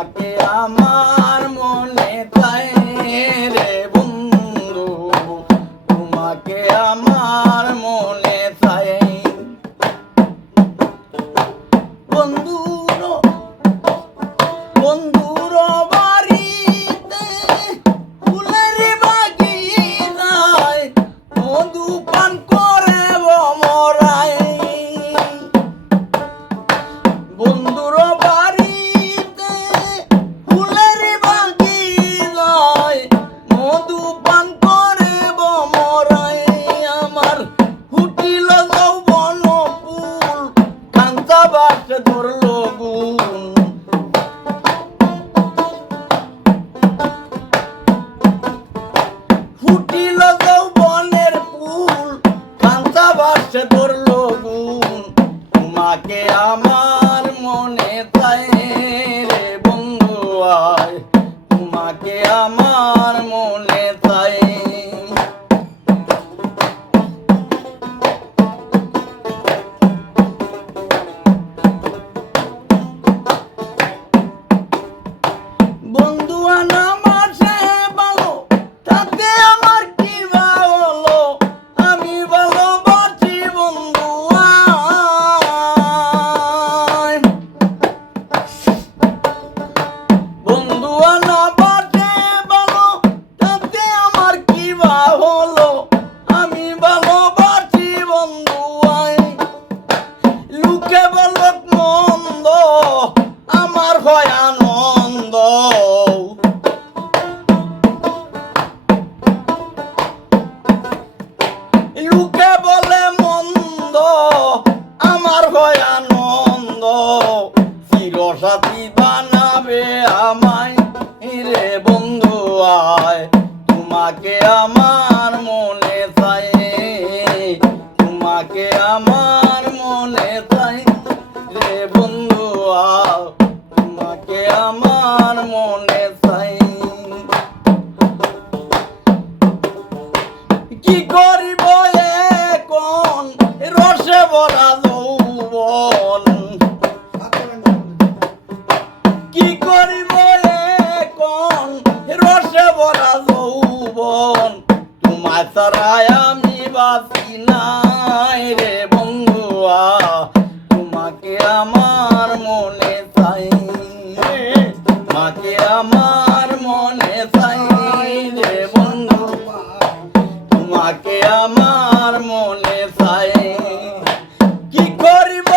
তোমাকে আমার মনে চাই রে বন্ধু তোমাকে আমার মনে চাই। বন্ধু বন্ধুর কান্তা বাসে ধরলো ফুল কান্তা বাসে ধরলো গুণ আমার মনে চাই রে বন্ধু আমার চিরসাথী বানাবে আমায়। রে বন্ধু, আয়। তোমাকে আমার মনে চাই। তোমাকে আমার মনে চাই। রে বন্ধু, আয়। তোমাকে আমার মনে চাই। কি করিব এখন? রসে ভরা তারায় আমি বাঁচি নাই রে বন্ধুয়া, তোমাকে আমার মনে চাই তোমাকে আমার মনে চাই রে বন্ধু তোমাকে আমার মনে চাই। কি করিব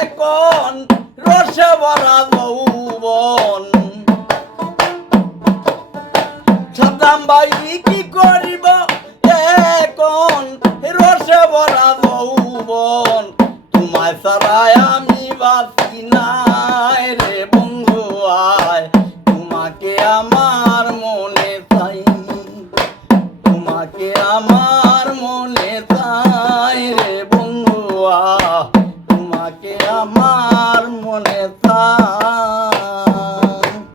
এখন? রসে ভরা যৌবন। সাদ্দাম ভাই, কি করিব দুঃখে বলা বৌবন তোমায় সারাই আমি বাঁচি নাই রে বন্ধু আয়। তোমাকে আমার মনে চাই, তোমাকে আমার মনে চাই রে বন্ধু আ তোমাকে আমার মনে চাই।